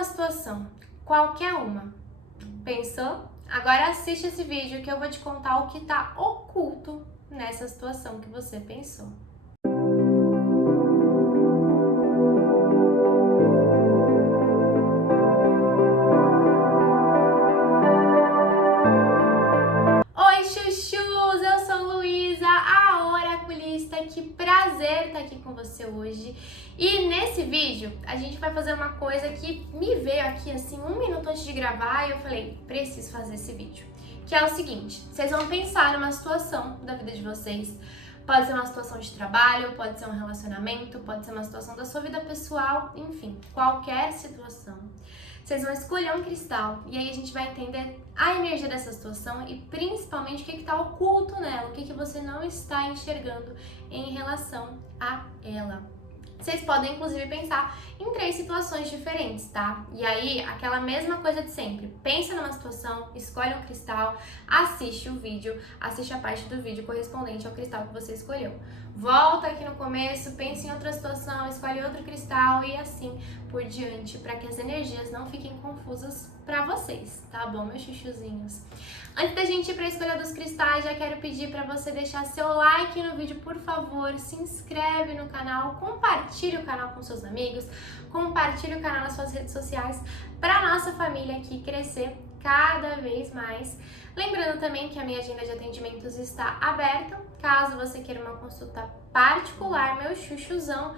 uma situação, qualquer uma. Pensou? Agora assiste esse vídeo que eu vou te contar o que está oculto nessa situação que você pensou. Oi, chuchus! Eu sou Luísa, a oraculista. Que prazer estar aqui com você hoje. E nesse vídeo, a gente vai fazer uma coisa que me veio aqui, assim, 1 minuto antes de gravar, e eu falei, preciso fazer esse vídeo. Que é o seguinte, vocês vão pensar numa situação da vida de vocês. Pode ser uma situação de trabalho, pode ser um relacionamento, pode ser uma situação da sua vida pessoal, enfim, qualquer situação. Vocês vão escolher um cristal e aí a gente vai entender a energia dessa situação e principalmente o que está oculto nela, o que você não está enxergando em relação a ela. Vocês podem, inclusive, pensar em 3 situações diferentes, tá? E aí, aquela mesma coisa de sempre. Pensa numa situação, escolhe um cristal, assiste o vídeo, assiste a parte do vídeo correspondente ao cristal que você escolheu. Volta aqui no começo, pensa em outra situação, escolhe outro cristal e assim por diante, para que as energias não fiquem confusas para vocês, tá bom, meus chuchuzinhos? Antes da gente ir para a escolha dos cristais, já quero pedir para você deixar seu like no vídeo, por favor, se inscreve no canal, compartilhe o canal com seus amigos, compartilhe o canal nas suas redes sociais, para nossa família aqui crescer cada vez mais. Lembrando também que a minha agenda de atendimentos está aberta, caso você queira uma consulta particular, meu chuchuzão.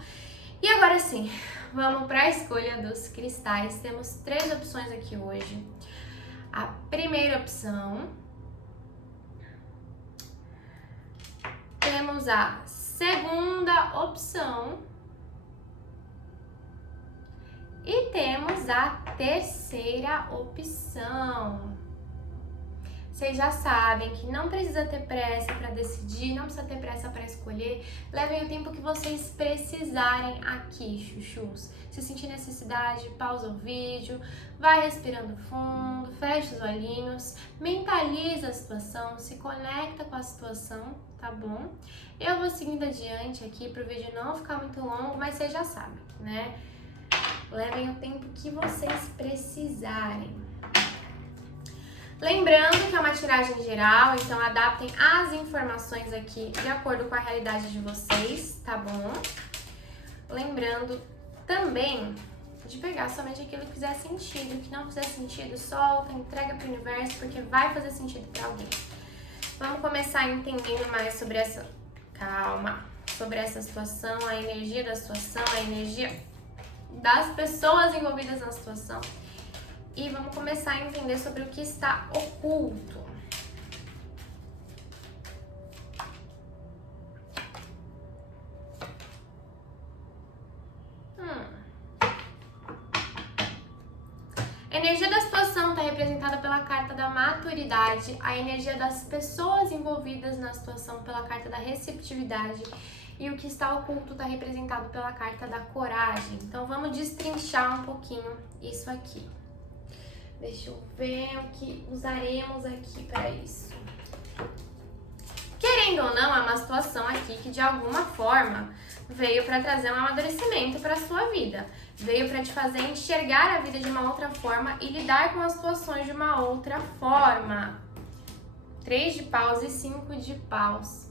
E agora sim, vamos para a escolha dos cristais. Temos 3 opções aqui hoje. A primeira opção, temos a segunda opção e temos a terceira opção. Vocês já sabem que não precisa ter pressa para decidir, não precisa ter pressa para escolher. Levem o tempo que vocês precisarem aqui, chuchus. Se sentir necessidade, pausa o vídeo, vai respirando fundo, fecha os olhinhos, mentaliza a situação, se conecta com a situação, tá bom? Eu vou seguindo adiante aqui para o vídeo não ficar muito longo, mas vocês já sabem, né? Levem o tempo que vocês precisarem. Lembrando que é uma tiragem geral, então adaptem as informações aqui de acordo com a realidade de vocês, tá bom? Lembrando também de pegar somente aquilo que fizer sentido, o que não fizer sentido, solta, entrega pro universo, porque vai fazer sentido para alguém. Vamos começar entendendo mais sobre essa... Calma! Sobre essa situação, a energia da situação, a energia das pessoas envolvidas na situação. E vamos começar a entender sobre o que está oculto. A energia da situação está representada pela carta da maturidade, a energia das pessoas envolvidas na situação pela carta da receptividade e o que está oculto está representado pela carta da coragem. Então vamos destrinchar um pouquinho isso aqui. Deixa eu ver o que usaremos aqui para isso. Querendo ou não, é uma situação aqui que de alguma forma veio para trazer um amadurecimento para a sua vida. Veio para te fazer enxergar a vida de uma outra forma e lidar com as situações de uma outra forma. 3 de paus e 5 de paus.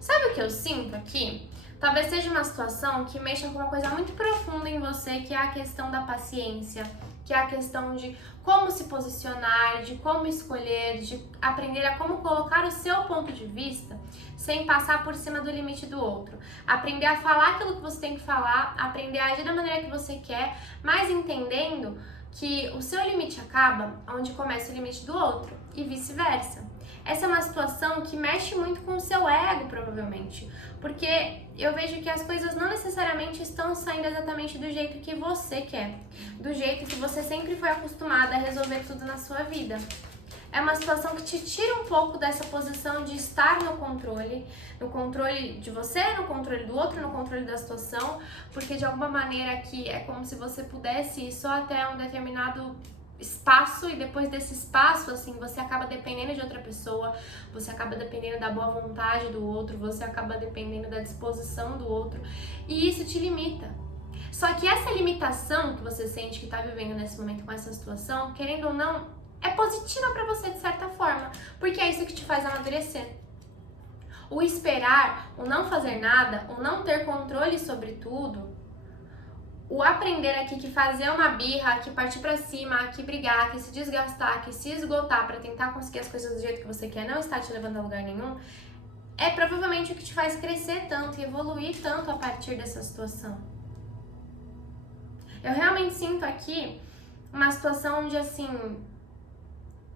Sabe o que eu sinto aqui? Talvez seja uma situação que mexa com uma coisa muito profunda em você, que é a questão da paciência, que é a questão de como se posicionar, de como escolher, de aprender a como colocar o seu ponto de vista sem passar por cima do limite do outro. Aprender a falar aquilo que você tem que falar, aprender a agir da maneira que você quer, mas entendendo que o seu limite acaba onde começa o limite do outro e vice-versa. Essa é uma situação que mexe muito com o seu ego, provavelmente, porque eu vejo que as coisas não necessariamente estão saindo exatamente do jeito que você quer, do jeito que você sempre foi acostumada a resolver tudo na sua vida. É uma situação que te tira um pouco dessa posição de estar no controle de você, no controle do outro, no controle da situação, porque de alguma maneira aqui é como se você pudesse ir só até um determinado espaço e depois desse espaço, assim, você acaba dependendo de outra pessoa, você acaba dependendo da boa vontade do outro, você acaba dependendo da disposição do outro e isso te limita. Só que essa limitação que você sente que tá vivendo nesse momento com essa situação, querendo ou não, é positiva pra você de certa forma, porque é isso que te faz amadurecer. O esperar, o não fazer nada, o não ter controle sobre tudo, o aprender aqui que fazer uma birra, que partir pra cima, que brigar, que se desgastar, que se esgotar pra tentar conseguir as coisas do jeito que você quer, não está te levando a lugar nenhum, é provavelmente o que te faz crescer tanto e evoluir tanto a partir dessa situação. Eu realmente sinto aqui uma situação onde, assim,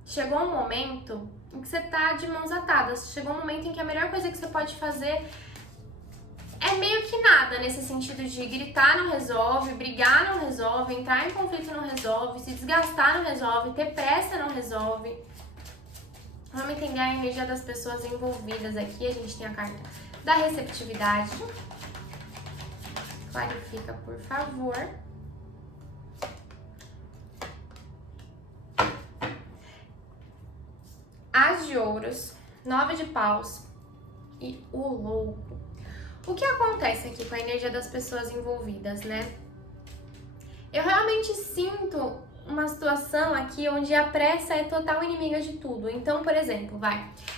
chegou um momento em que você tá de mãos atadas, chegou um momento em que a melhor coisa que você pode fazer é meio que nada, nesse sentido de gritar não resolve, brigar não resolve, entrar em conflito não resolve, se desgastar não resolve, ter pressa não resolve. Vamos entender a energia das pessoas envolvidas aqui. A gente tem a carta da receptividade. Clarifica, por favor. As de ouros, 9 de paus e o louco. O que acontece aqui com a energia das pessoas envolvidas, né? Eu realmente sinto uma situação aqui onde a pressa é total inimiga de tudo. Então, por exemplo,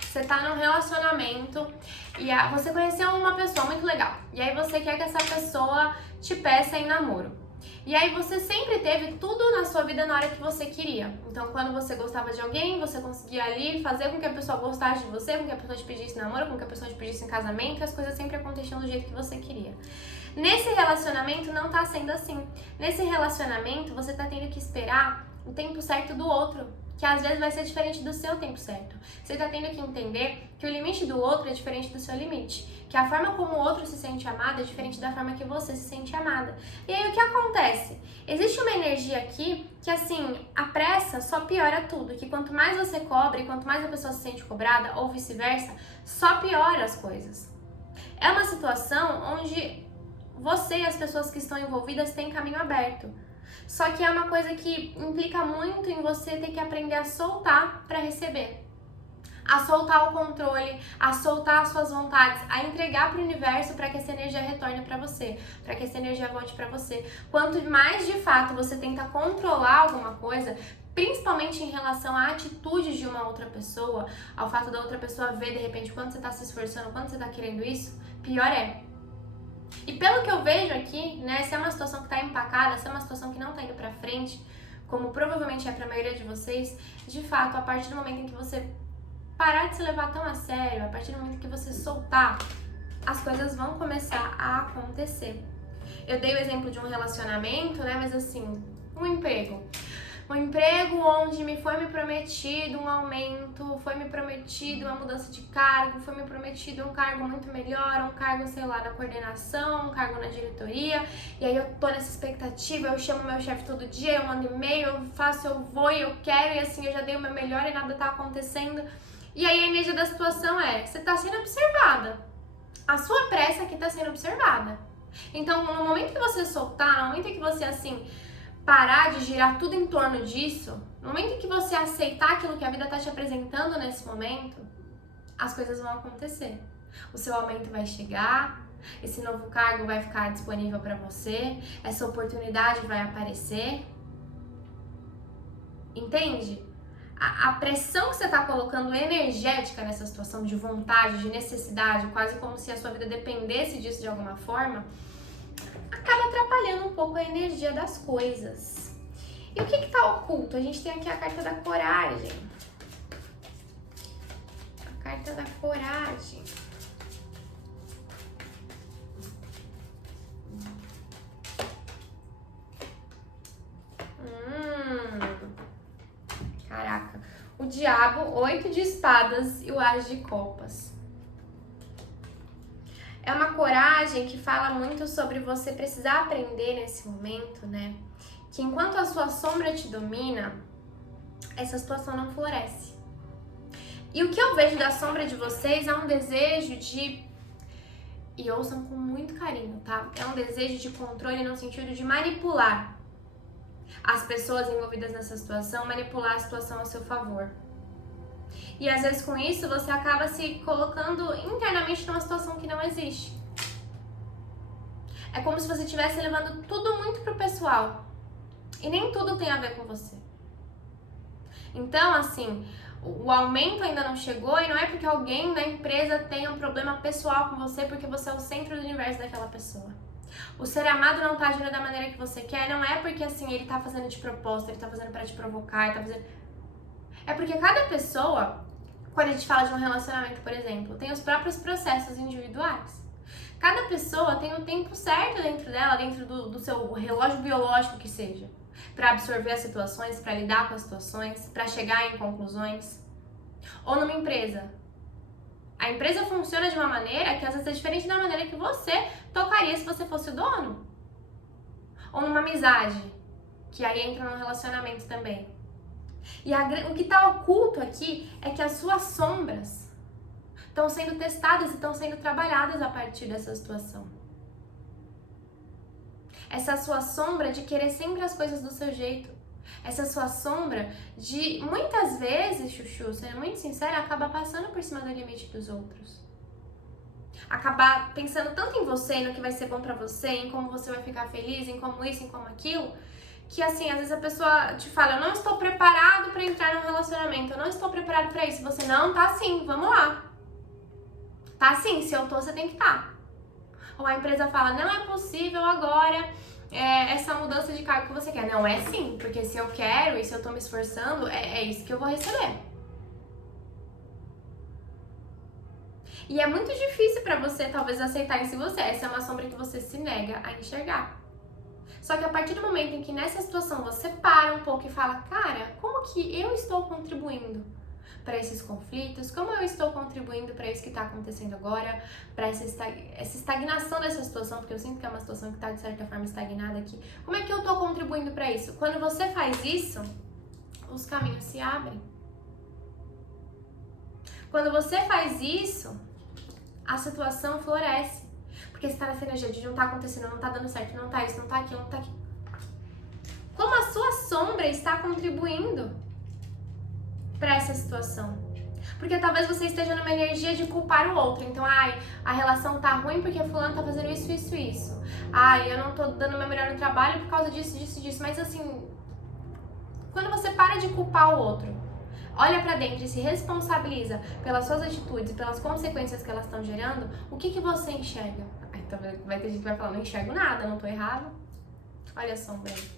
você tá num relacionamento e você conheceu uma pessoa muito legal. E aí você quer que essa pessoa te peça em namoro. E aí você sempre teve tudo na sua vida na hora que você queria. Então, quando você gostava de alguém, você conseguia ali fazer com que a pessoa gostasse de você, com que a pessoa te pedisse namoro, com que a pessoa te pedisse em casamento, e as coisas sempre aconteciam do jeito que você queria. Nesse relacionamento não tá sendo assim. Nesse relacionamento, você tá tendo que esperar o tempo certo do outro, que às vezes vai ser diferente do seu tempo certo. Você tá tendo que entender que o limite do outro é diferente do seu limite. Que a forma como o outro se sente amado é diferente da forma que você se sente amada. E aí o que acontece? Existe uma energia aqui que, assim, a pressa só piora tudo. Que quanto mais você cobra e quanto mais a pessoa se sente cobrada, ou vice-versa, só piora as coisas. É uma situação onde você e as pessoas que estão envolvidas têm caminho aberto. Só que é uma coisa que implica muito em você ter que aprender a soltar para receber. A soltar o controle, a soltar as suas vontades, a entregar para o universo para que essa energia retorne para você, para que essa energia volte para você. Quanto mais de fato você tenta controlar alguma coisa, principalmente em relação à atitude de uma outra pessoa, ao fato da outra pessoa ver de repente quando você está se esforçando, quando você está querendo isso, pior é. E pelo que eu vejo aqui, né, se é uma situação que tá empacada, se é uma situação que não tá indo pra frente, como provavelmente é pra maioria de vocês, de fato, a partir do momento em que você parar de se levar tão a sério, a partir do momento que você soltar, as coisas vão começar a acontecer. Eu dei o exemplo de um relacionamento, né, mas assim, um emprego. Um emprego onde me prometido um aumento, foi me prometido uma mudança de cargo, foi me prometido um cargo muito melhor, um cargo, sei lá, na coordenação, um cargo na diretoria, e aí eu tô nessa expectativa, eu chamo meu chefe todo dia, eu mando e-mail, eu faço, eu vou e eu quero, e assim, eu já dei o meu melhor e nada tá acontecendo. E aí a energia da situação é, você tá sendo observada. A sua pressa aqui tá sendo observada. Então, no momento que você soltar, no momento que você, assim, parar de girar tudo em torno disso, no momento em que você aceitar aquilo que a vida está te apresentando nesse momento, as coisas vão acontecer. O seu aumento vai chegar, esse novo cargo vai ficar disponível para você, essa oportunidade vai aparecer. Entende? A pressão que você está colocando energética nessa situação de vontade, de necessidade, quase como se a sua vida dependesse disso de alguma forma, acaba atrapalhando um pouco a energia das coisas. E o que está oculto? A gente tem aqui a carta da coragem. A carta da coragem. Caraca. O diabo, 8 de espadas e o as de copas. É uma coragem que fala muito sobre você precisar aprender nesse momento, né? Que enquanto a sua sombra te domina, essa situação não floresce. E o que eu vejo da sombra de vocês é um desejo de... E ouçam com muito carinho, tá? É um desejo de controle no sentido de manipular as pessoas envolvidas nessa situação, manipular a situação a seu favor. E às vezes com isso você acaba se colocando internamente numa situação que não existe. É como se você estivesse levando tudo muito pro pessoal. E nem tudo tem a ver com você. Então, assim, o aumento ainda não chegou e não é porque alguém da empresa tenha um problema pessoal com você, porque você é o centro do universo daquela pessoa. O ser amado não tá agindo da maneira que você quer, não é porque, assim, ele tá fazendo de propósito, ele tá fazendo pra te provocar, ele tá fazendo... É porque cada pessoa, quando a gente fala de um relacionamento, por exemplo, tem os próprios processos individuais. Cada pessoa tem o tempo certo dentro dela, dentro do seu relógio biológico que seja, para absorver as situações, para lidar com as situações, para chegar em conclusões. Ou numa empresa. A empresa funciona de uma maneira que às vezes é diferente da maneira que você tocaria se você fosse o dono. Ou numa amizade, que aí entra num relacionamento também. E o que está oculto aqui é que as suas sombras estão sendo testadas e estão sendo trabalhadas a partir dessa situação. Essa sua sombra de querer sempre as coisas do seu jeito. Essa sua sombra de, muitas vezes, Chuchu, sendo muito sincera, acaba passando por cima do limite dos outros. Acabar pensando tanto em você, no que vai ser bom pra você, em como você vai ficar feliz, em como isso, em como aquilo, que assim, às vezes a pessoa te fala, eu não estou preparado pra entrar num relacionamento, eu não estou preparado pra isso. Você, não, tá sim, vamos lá. Tá sim, se eu tô, você tem que estar. Ou a empresa fala, não é possível agora essa mudança de cargo que você quer. Não, é sim, porque se eu quero e se eu tô me esforçando, é isso que eu vou receber. E é muito difícil pra você, talvez, aceitar isso em você. Essa é uma sombra que você se nega a enxergar. Só que a partir do momento em que nessa situação você para um pouco e fala, cara, como que eu estou contribuindo para esses conflitos? Como eu estou contribuindo para isso que está acontecendo agora? Para essa estagnação dessa situação, porque eu sinto que é uma situação que está de certa forma estagnada aqui. Como é que eu estou contribuindo para isso? Quando você faz isso, os caminhos se abrem. Quando você faz isso, a situação floresce. Porque você tá nessa energia de não tá acontecendo, não tá dando certo, não tá isso, não tá aquilo, não tá aquilo. Como a sua sombra está contribuindo para essa situação? Porque talvez você esteja numa energia de culpar o outro. Então, a relação tá ruim porque fulano tá fazendo isso, isso, isso. Eu não tô dando o meu melhor no trabalho por causa disso, disso, disso. Mas assim, quando você para de culpar o outro, olha pra dentro e se responsabiliza pelas suas atitudes e pelas consequências que elas estão gerando, o que você enxerga? Então vai ter gente que vai falar, não enxergo nada, não tô errado. Olha a sombra aí.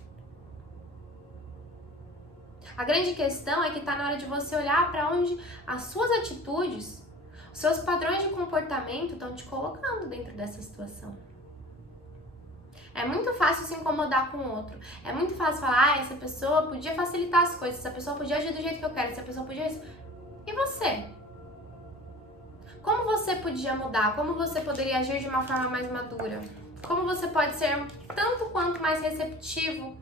A grande questão é que tá na hora de você olhar pra onde as suas atitudes, os seus padrões de comportamento estão te colocando dentro dessa situação. É muito fácil se incomodar com o outro. É muito fácil falar, essa pessoa podia facilitar as coisas, essa pessoa podia agir do jeito que eu quero, essa pessoa podia isso. E você? Como você podia mudar? Como você poderia agir de uma forma mais madura? Como você pode ser tanto quanto mais receptivo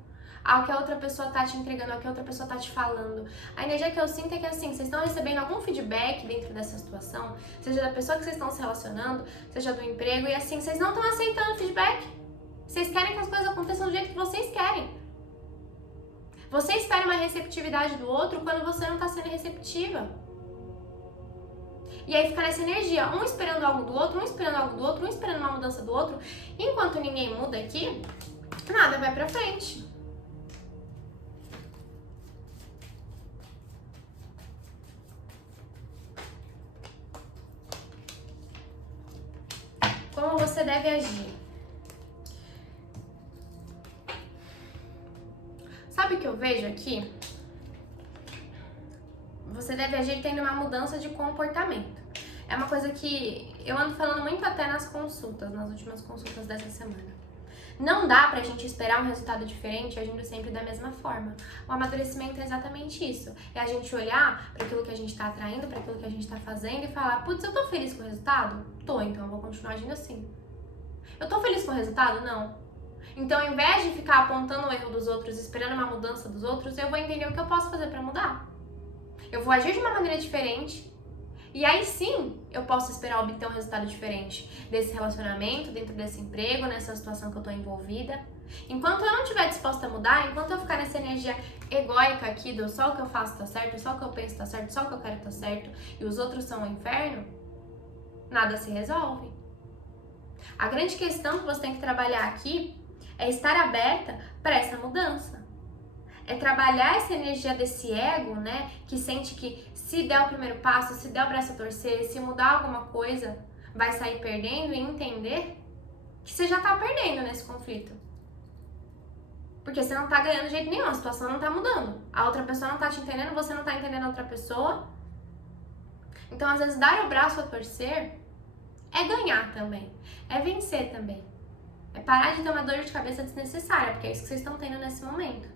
ao que a outra pessoa tá te entregando, ao que a outra pessoa tá te falando? A energia que eu sinto é que assim, vocês estão recebendo algum feedback dentro dessa situação, seja da pessoa que vocês estão se relacionando, seja do emprego, e assim, vocês não estão aceitando feedback. Vocês querem que as coisas aconteçam do jeito que vocês querem. Você espera uma receptividade do outro quando você não tá sendo receptiva. E aí fica nessa energia, um esperando algo do outro, um esperando algo do outro, um esperando uma mudança do outro. Enquanto ninguém muda aqui, nada vai pra frente. Como você deve agir? Sabe o que eu vejo aqui? Você deve agir tendo uma mudança de comportamento. É uma coisa que eu ando falando muito até nas consultas, nas últimas consultas dessa semana. Não dá pra gente esperar um resultado diferente agindo sempre da mesma forma. O amadurecimento é exatamente isso. É a gente olhar para aquilo que a gente tá atraindo, para aquilo que a gente tá fazendo e falar, putz, eu tô feliz com o resultado? Tô, então eu vou continuar agindo assim. Eu tô feliz com o resultado? Não. Então, ao invés de ficar apontando o erro dos outros, esperando uma mudança dos outros, eu vou entender o que eu posso fazer pra mudar. Eu vou agir de uma maneira diferente e aí sim eu posso esperar obter um resultado diferente desse relacionamento, dentro desse emprego, nessa situação que eu tô envolvida. Enquanto eu não estiver disposta a mudar, enquanto eu ficar nessa energia egóica aqui do só o que eu faço tá certo, só o que eu penso tá certo, só o que eu quero tá certo e os outros são o inferno, nada se resolve. A grande questão que você tem que trabalhar aqui é estar aberta para essa mudança. É trabalhar essa energia desse ego, né? Que sente que se der o primeiro passo, se der o braço a torcer, se mudar alguma coisa, vai sair perdendo, e entender que você já tá perdendo nesse conflito. Porque você não tá ganhando de jeito nenhum, a situação não tá mudando. A outra pessoa não tá te entendendo, você não tá entendendo a outra pessoa. Então, às vezes, dar o braço a torcer é ganhar também, é vencer também. É parar de ter uma dor de cabeça desnecessária, porque é isso que vocês estão tendo nesse momento.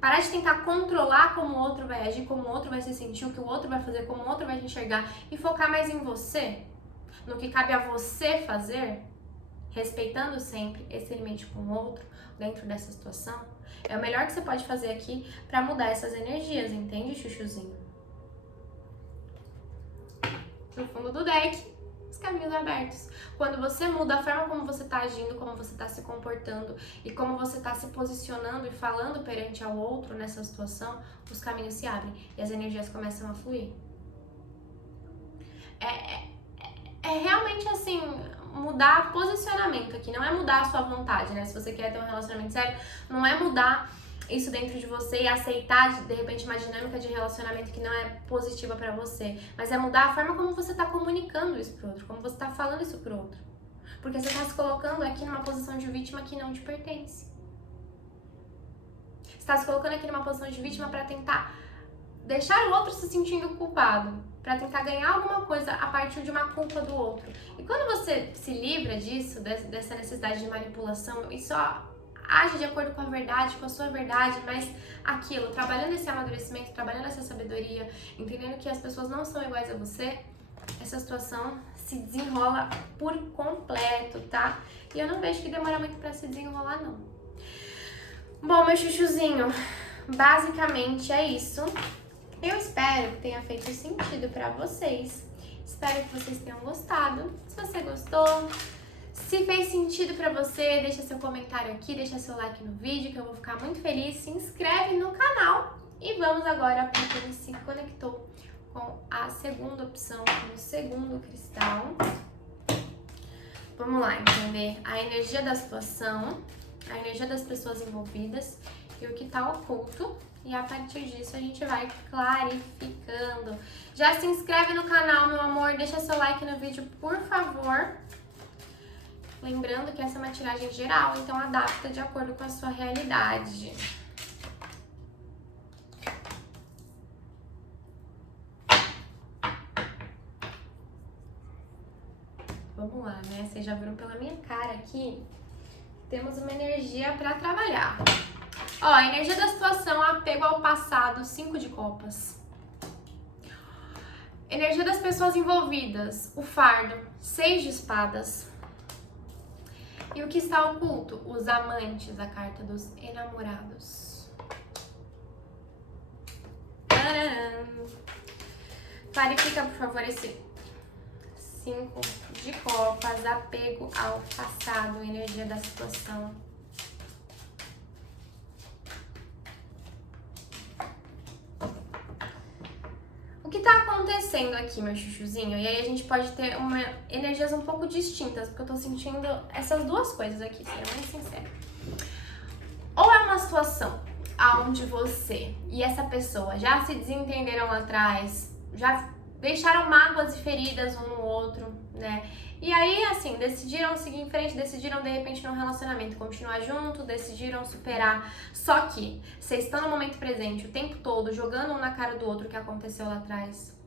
Parar de tentar controlar como o outro vai agir, como o outro vai se sentir, o que o outro vai fazer, como o outro vai te enxergar, e focar mais em você, no que cabe a você fazer, respeitando sempre esse limite com o outro, dentro dessa situação. É o melhor que você pode fazer aqui pra mudar essas energias, entende, chuchuzinho? No fundo do deck, os caminhos abertos. Quando você muda a forma como você tá agindo, como você tá se comportando e como você tá se posicionando e falando perante ao outro nessa situação, os caminhos se abrem e as energias começam a fluir. É realmente assim, mudar posicionamento aqui, não é mudar a sua vontade, né? Se você quer ter um relacionamento sério, não é mudar isso dentro de você e aceitar, de repente, uma dinâmica de relacionamento que não é positiva pra você, mas é mudar a forma como você tá comunicando isso pro outro, como você tá falando isso pro outro. Porque você tá se colocando aqui numa posição de vítima que não te pertence. Você tá se colocando aqui numa posição de vítima pra tentar deixar o outro se sentindo culpado, pra tentar ganhar alguma coisa a partir de uma culpa do outro. E quando você se livra disso, dessa necessidade de manipulação, e só age de acordo com a verdade, com a sua verdade, mas aquilo, trabalhando esse amadurecimento, trabalhando essa sabedoria, entendendo que as pessoas não são iguais a você, essa situação se desenrola por completo, tá? E eu não vejo que demora muito pra se desenrolar, não. Bom, meu chuchuzinho, basicamente é isso. Eu espero que tenha feito sentido pra vocês. Espero que vocês tenham gostado. Se você gostou, se fez sentido pra você, deixa seu comentário aqui, deixa seu like no vídeo, que eu vou ficar muito feliz. Se inscreve no canal. E vamos agora para quem se conectou com a segunda opção, com o segundo cristal. Vamos lá, entender a energia da situação, a energia das pessoas envolvidas e o que tá oculto. E a partir disso a gente vai clarificando. Já se inscreve no canal, meu amor, deixa seu like no vídeo, por favor. Lembrando que essa é uma tiragem geral, então adapta de acordo com a sua realidade. Vamos lá, né? Vocês já viram pela minha cara aqui, temos uma energia para trabalhar. Ó, a energia da situação, apego ao passado, 5 de copas. Energia das pessoas envolvidas, o fardo, 6 de espadas. E o que está oculto? Os amantes, a carta dos enamorados. Tcharam! Clarifica, por favor, esse 5 de copas, apego ao passado, energia da situação. O que tá acontecendo aqui, meu chuchuzinho? E aí a gente pode ter energias um pouco distintas, porque eu tô sentindo essas duas coisas aqui, sendo muito sincera. Ou é uma situação onde você e essa pessoa já se desentenderam lá atrás, já deixaram mágoas e feridas um no outro, né? E aí, assim, decidiram seguir em frente, decidiram, de repente, num relacionamento, continuar junto, decidiram superar. Só que vocês estão no momento presente o tempo todo, jogando um na cara do outro o que aconteceu lá atrás.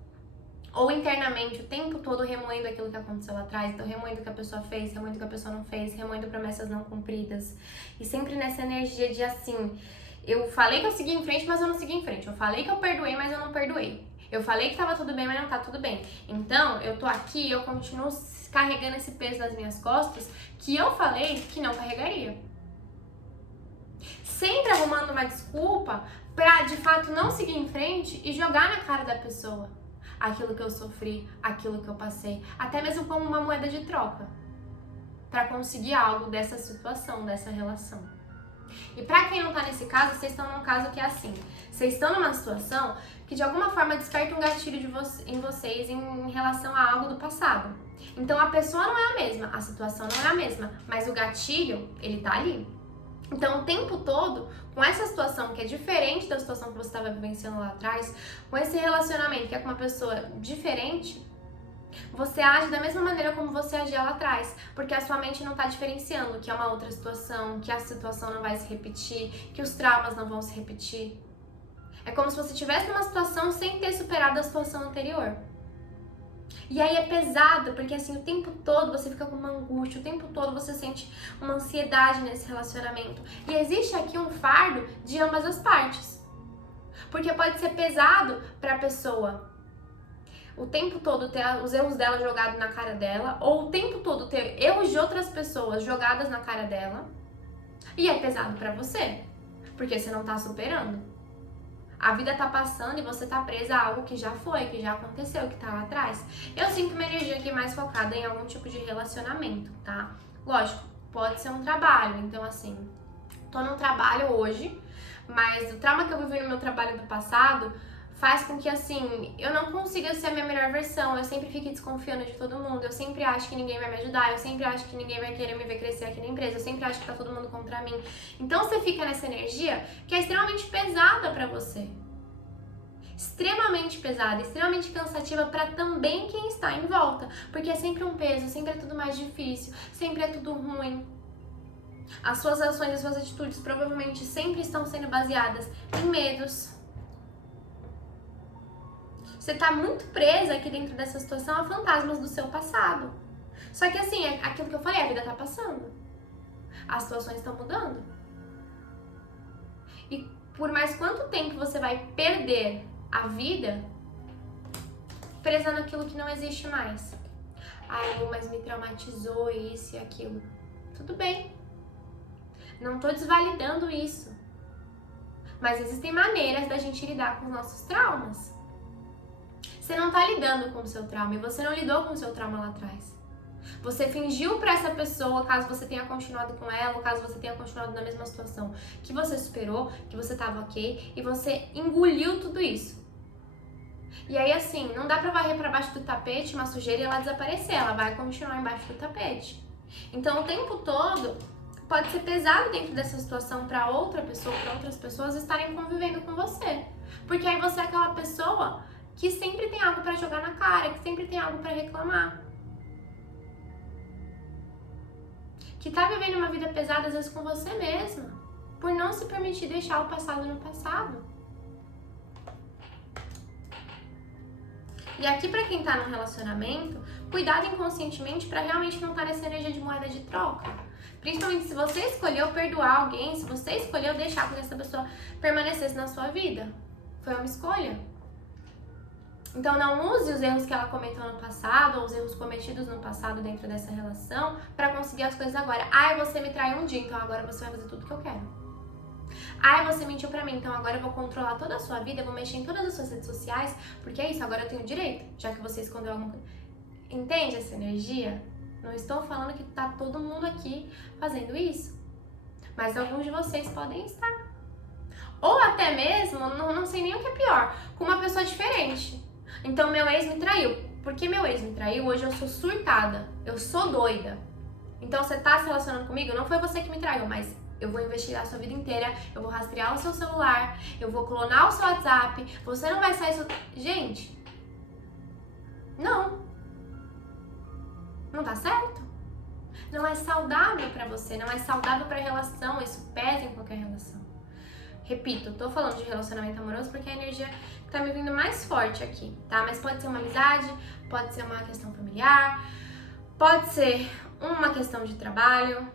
Ou internamente, o tempo todo remoendo aquilo que aconteceu lá atrás. Então, remoendo o que a pessoa fez, remoendo o que a pessoa não fez, remoendo promessas não cumpridas. E sempre nessa energia de, assim, eu falei que eu segui em frente, mas eu não segui em frente. Eu falei que eu perdoei, mas eu não perdoei. Eu falei que tava tudo bem, mas não tá tudo bem. Então, eu tô aqui e eu continuo carregando esse peso nas minhas costas que eu falei que não carregaria. Sempre arrumando uma desculpa pra, de fato, não seguir em frente e jogar na cara da pessoa aquilo que eu sofri, aquilo que eu passei, até mesmo como uma moeda de troca, pra conseguir algo dessa situação, dessa relação. E pra quem não tá nesse caso, vocês estão num caso que é assim. Vocês estão numa situação que de alguma forma desperta um gatilho em vocês em relação a algo do passado. Então a pessoa não é a mesma, a situação não é a mesma, mas o gatilho, ele tá ali. Então o tempo todo, com essa situação que é diferente da situação que você estava vivenciando lá atrás, com esse relacionamento que é com uma pessoa diferente, você age da mesma maneira como você agia lá atrás, porque a sua mente não tá diferenciando que é uma outra situação, que a situação não vai se repetir, que os traumas não vão se repetir. É como se você estivesse numa situação sem ter superado a situação anterior. E aí é pesado, porque assim, o tempo todo você fica com uma angústia, o tempo todo você sente uma ansiedade nesse relacionamento. E existe aqui um fardo de ambas as partes. Porque pode ser pesado pra pessoa o tempo todo ter os erros dela jogados na cara dela, ou o tempo todo ter erros de outras pessoas jogadas na cara dela. E é pesado pra você, porque você não tá superando. A vida tá passando e você tá presa a algo que já foi, que já aconteceu, que tá lá atrás. Eu sinto uma energia aqui mais focada em algum tipo de relacionamento, tá? Lógico, pode ser um trabalho. Então, assim, tô num trabalho hoje, mas o trauma que eu vivi no meu trabalho do passado faz com que, assim, eu não consiga ser a minha melhor versão. Eu sempre fique desconfiando de todo mundo. Eu sempre acho que ninguém vai me ajudar. Eu sempre acho que ninguém vai querer me ver crescer aqui na empresa. Eu sempre acho que tá todo mundo contra mim. Então você fica nessa energia que é extremamente pesada pra você. Extremamente pesada, extremamente cansativa pra também quem está em volta. Porque é sempre um peso, sempre é tudo mais difícil, sempre é tudo ruim. As suas ações, as suas atitudes provavelmente sempre estão sendo baseadas em medos. Você tá muito presa aqui dentro dessa situação a fantasmas do seu passado. Só que assim, é aquilo que eu falei, a vida tá passando. As situações estão mudando. E por mais quanto tempo você vai perder a vida presa naquilo que não existe mais? Ai, mas me traumatizou isso e aquilo. Tudo bem. Não tô desvalidando isso. Mas existem maneiras da gente lidar com os nossos traumas. Você não tá lidando com o seu trauma e você não lidou com o seu trauma lá atrás. Você fingiu pra essa pessoa, caso você tenha continuado com ela, ou caso você tenha continuado na mesma situação, que você superou, que você tava ok, e você engoliu tudo isso. E aí, assim, não dá pra varrer pra baixo do tapete uma sujeira e ela desaparecer, ela vai continuar embaixo do tapete. Então, o tempo todo, pode ser pesado dentro dessa situação pra outra pessoa, pra outras pessoas estarem convivendo com você. Porque aí você é aquela pessoa que sempre tem algo pra jogar na cara, que sempre tem algo pra reclamar. Que tá vivendo uma vida pesada, às vezes, com você mesma, por não se permitir deixar o passado no passado. E aqui, pra quem tá num relacionamento, cuidado inconscientemente pra realmente não estar nessa energia de moeda de troca. Principalmente se você escolheu perdoar alguém, se você escolheu deixar com que essa pessoa permanecesse na sua vida. Foi uma escolha. Então não use os erros que ela cometeu no passado, ou os erros cometidos no passado dentro dessa relação, pra conseguir as coisas agora. Ai, você me traiu um dia, então agora você vai fazer tudo que eu quero. Ai, você mentiu pra mim, então agora eu vou controlar toda a sua vida, eu vou mexer em todas as suas redes sociais, porque é isso, agora eu tenho direito, já que você escondeu alguma coisa. Entende essa energia? Não estou falando que tá todo mundo aqui fazendo isso, mas alguns de vocês podem estar. Ou até mesmo, não sei nem o que é pior, com uma pessoa diferente. Então meu ex me traiu. Porque meu ex me traiu, hoje eu sou surtada, eu sou doida. Então você tá se relacionando comigo, não foi você que me traiu, mas eu vou investigar a sua vida inteira, eu vou rastrear o seu celular, eu vou clonar o seu WhatsApp, você não vai sair... Gente, não. Não tá certo? Não é saudável pra você, não é saudável pra relação, isso pesa em qualquer relação. Repito, tô falando de relacionamento amoroso porque é a energia que tá me vindo mais forte aqui, tá? Mas pode ser uma amizade, pode ser uma questão familiar, pode ser uma questão de trabalho,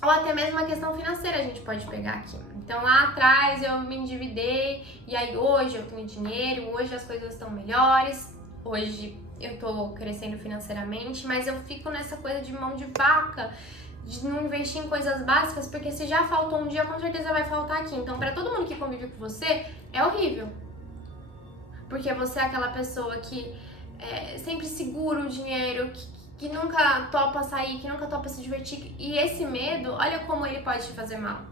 ou até mesmo uma questão financeira a gente pode pegar aqui. Então lá atrás eu me endividei e aí hoje eu tenho dinheiro, hoje as coisas estão melhores, hoje eu tô crescendo financeiramente, mas eu fico nessa coisa de mão de vaca, de não investir em coisas básicas, porque se já faltou um dia, com certeza vai faltar aqui. Então, pra todo mundo que convive com você, é horrível. Porque você é aquela pessoa que sempre segura o dinheiro, que nunca topa sair, que nunca topa se divertir. E esse medo, olha como ele pode te fazer mal.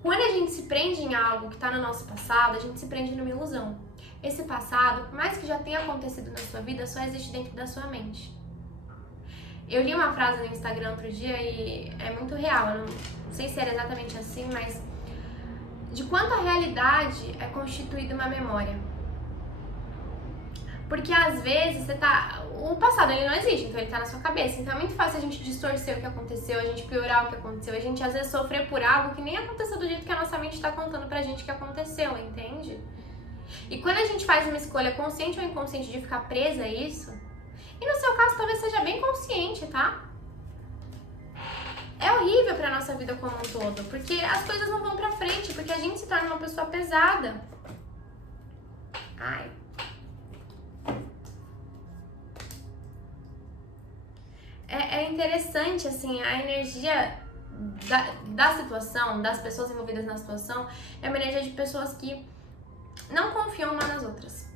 Quando a gente se prende em algo que está no nosso passado, a gente se prende numa ilusão. Esse passado, por mais que já tenha acontecido na sua vida, só existe dentro da sua mente. Eu li uma frase no Instagram outro dia e é muito real, eu não sei se era exatamente assim, mas de quanto a realidade é constituída uma memória. Porque às vezes o passado ele não existe, então ele tá na sua cabeça. Então é muito fácil a gente distorcer o que aconteceu, a gente piorar o que aconteceu, a gente às vezes sofrer por algo que nem aconteceu do jeito que a nossa mente tá contando pra gente que aconteceu, entende? E quando a gente faz uma escolha consciente ou inconsciente de ficar presa a isso, e no seu caso talvez seja bem consciente, tá? É horrível pra nossa vida como um todo, porque as coisas não vão pra frente, porque a gente se torna uma pessoa pesada. Ai. É interessante, assim, a energia da situação, das pessoas envolvidas na situação, é uma energia de pessoas que não confiam uma nas outras.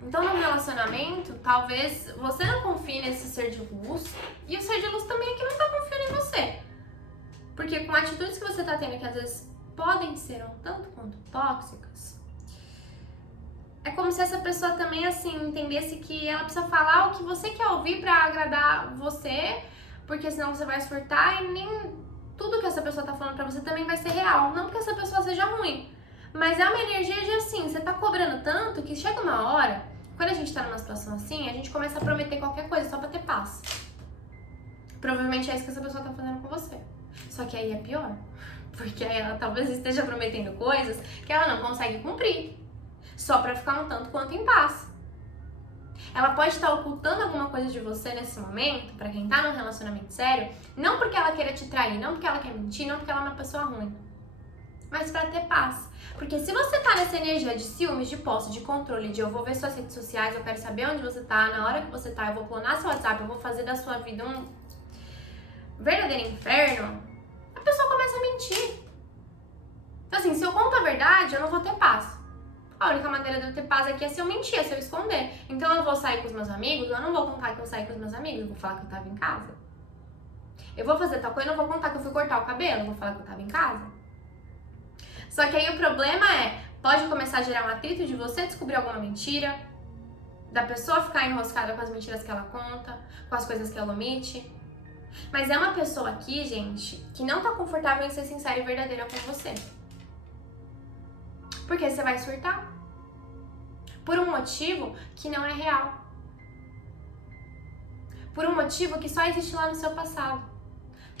Então, no relacionamento, talvez você não confie nesse ser de luz, e o ser de luz também é que não tá confiando em você. Porque com atitudes que você tá tendo, que às vezes podem ser um tanto quanto tóxicas, é como se essa pessoa também, assim, entendesse que ela precisa falar o que você quer ouvir pra agradar você, porque senão você vai surtar e nem tudo que essa pessoa tá falando pra você também vai ser real. Não porque essa pessoa seja ruim, mas é uma energia de, assim, você tá cobrando tanto que chega uma hora, quando a gente tá numa situação assim, a gente começa a prometer qualquer coisa só pra ter paz. Provavelmente é isso que essa pessoa tá fazendo com você. Só que aí é pior, porque aí ela talvez esteja prometendo coisas que ela não consegue cumprir, só pra ficar um tanto quanto em paz. Ela pode estar ocultando alguma coisa de você nesse momento, pra quem tá num relacionamento sério, não porque ela queira te trair, não porque ela quer mentir, não porque ela é uma pessoa ruim, mas pra ter paz. Porque se você tá nessa energia de ciúmes, de posse, de controle, de eu vou ver suas redes sociais, eu quero saber onde você tá, na hora que você tá, eu vou clonar seu WhatsApp, eu vou fazer da sua vida um verdadeiro inferno, a pessoa começa a mentir. Então assim, se eu conto a verdade, eu não vou ter paz. A única maneira de eu ter paz aqui é se eu mentir, é se eu esconder. Então eu vou sair com os meus amigos, eu não vou contar que eu saí com os meus amigos, eu vou falar que eu tava em casa. Eu vou fazer tal coisa, eu não vou contar que eu fui cortar o cabelo, eu vou falar que eu tava em casa. Só que aí o problema pode começar a gerar um atrito de você descobrir alguma mentira, da pessoa ficar enroscada com as mentiras que ela conta, com as coisas que ela omite. Mas é uma pessoa aqui, gente, que não tá confortável em ser sincera e verdadeira com você. Porque você vai surtar. Por um motivo que não é real. Por um motivo que só existe lá no seu passado.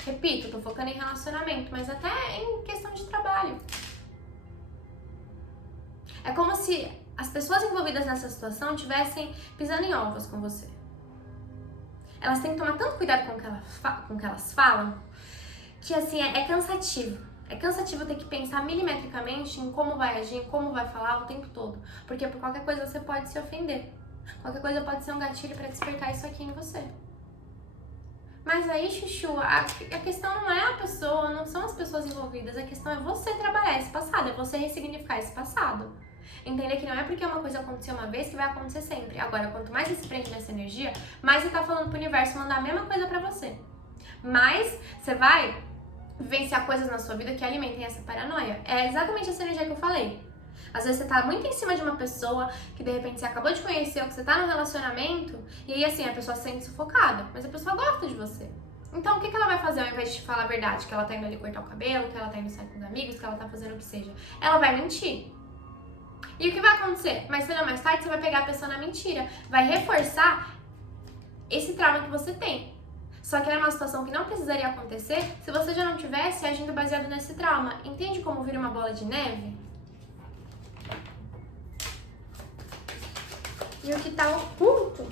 Repito, tô focando em relacionamento, mas até em questão de trabalho. É como se as pessoas envolvidas nessa situação estivessem pisando em ovos com você. Elas têm que tomar tanto cuidado com o que elas falam, que assim, é cansativo. É cansativo ter que pensar milimetricamente em como vai agir, em como vai falar o tempo todo. Porque por qualquer coisa você pode se ofender. Qualquer coisa pode ser um gatilho pra despertar isso aqui em você. Mas aí, Chuchu, a questão não é a pessoa, não são as pessoas envolvidas. A questão é você trabalhar esse passado, é você ressignificar esse passado. Entender que não é porque uma coisa aconteceu uma vez que vai acontecer sempre. Agora, quanto mais você se prende nessa energia, mais você tá falando pro universo mandar a mesma coisa pra você. Mais você vai vivenciar coisas na sua vida que alimentem essa paranoia. É exatamente essa energia que eu falei. Às vezes você tá muito em cima de uma pessoa que de repente você acabou de conhecer ou que você tá num relacionamento e aí assim, a pessoa se sente sufocada, mas a pessoa gosta de você. Então o que ela vai fazer ao invés de te falar a verdade? Que ela tá indo ali cortar o cabelo, que ela tá indo sair com os amigos, que ela tá fazendo o que seja. Ela vai mentir. E o que vai acontecer? Mais cedo ou mais tarde você vai pegar a pessoa na mentira. Vai reforçar esse trauma que você tem. Só que era uma situação que não precisaria acontecer se você já não tivesse agindo baseado nesse trauma. Entende como vira uma bola de neve? E o que está oculto?